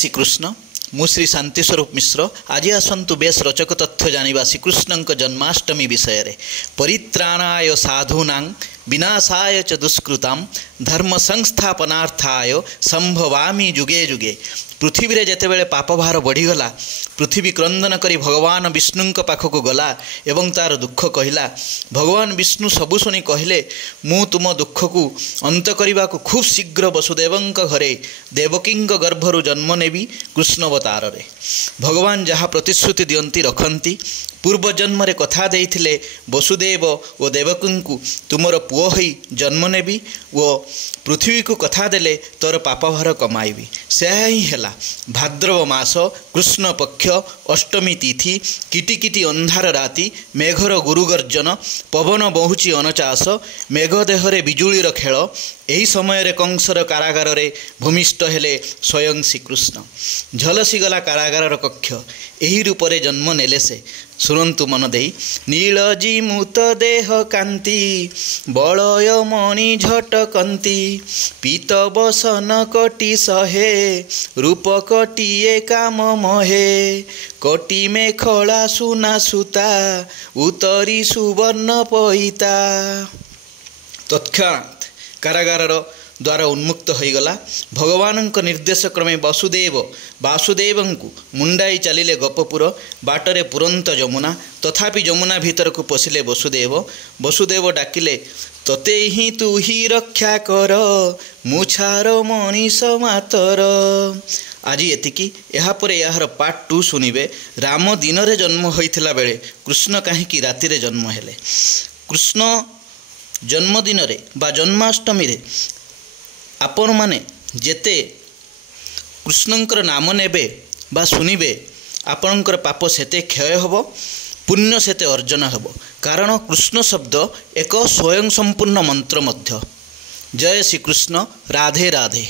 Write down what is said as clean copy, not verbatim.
श्रीकृष्ण मु श्री शांति स्वरूप मिश्र आज आसतु बेस रोचक तथ्य जानिबा श्रीकृष्ण जन्माष्टमी विषय रे। परित्राणाय साधूनां विनाशाय च दुष्कृतां धर्म संस्थापनार्थाय संभवामि जुगे जुगे। पृथ्वी रे जेतेबेले पापभार बढ़ीगला पृथ्वी क्रंदन करी भगवान विष्णु पाखक गला एवं तार दुख कहला। भगवान विष्णु सबु शुणी कहले मु तुम दुख को अंत करने को खूब शीघ्र वसुदेवंक घरे देवकींक गर्भरु जन्म नेबी कृष्णावतार रे। भगवान जहाँ प्रतिश्रुति दियंती रखंती पूर्व जन्म रे कथा देइथिले वसुदेव ओ देवकी को तुमर पुओ होई जन्म नेबी वो पृथ्वी को कथा देले तोर पापभार कमाइबी। से ही हैला भाद्रव मास कृष्ण पक्ष अष्टमी तिथि किटी किटी अंधार राति मेघर गुरुगर्जन पवन बहुची अनचास मेघ देहरे बिजुलीर खेल। एही समय रे कंसर कारागार रे भूमिष्ठ हेले स्वयं श्रीकृष्ण। झलसीगला कारागार कक्ष एही रूप रे जन्म नेले से। शुणु मन दे नीलजी मुत देह कांति बलय मणि झटकंती पीत बसन कटी सहे रूप कटिए काम महे कटी में खड़ा सुना सुता उतरी सुवर्ण पईता। तत्क्षणात् कारागार द्वारा उन्मुक्त होईगला। भगवान निर्देश क्रमे वासुदेव मुंडाई चलिले गपपुर बाटरे पुरंत जमुना। तथापि जमुना भीतर को पशिले वसुदेव डाकिले तते ही तू ही रक्षा कर मुछार मनीष मातर। आज एतिकी यापर यार पार्ट 2 सुनिबे। राम दिन रे जन्म होइथिला बेले कृष्ण काहेकि राति रे जन्म हेले। कृष्ण जन्मदिन रे बा जन्माष्टमी रे आपण माने जेते कृष्णंकर नाम नेबे बा सुनिबे आपणकर पाप सेते क्षय हबो पुण्य सेते अर्जन हबो। कारण कृष्ण शब्द एक स्वयं संपूर्ण मंत्र मध्य। जय श्री कृष्ण। राधे राधे।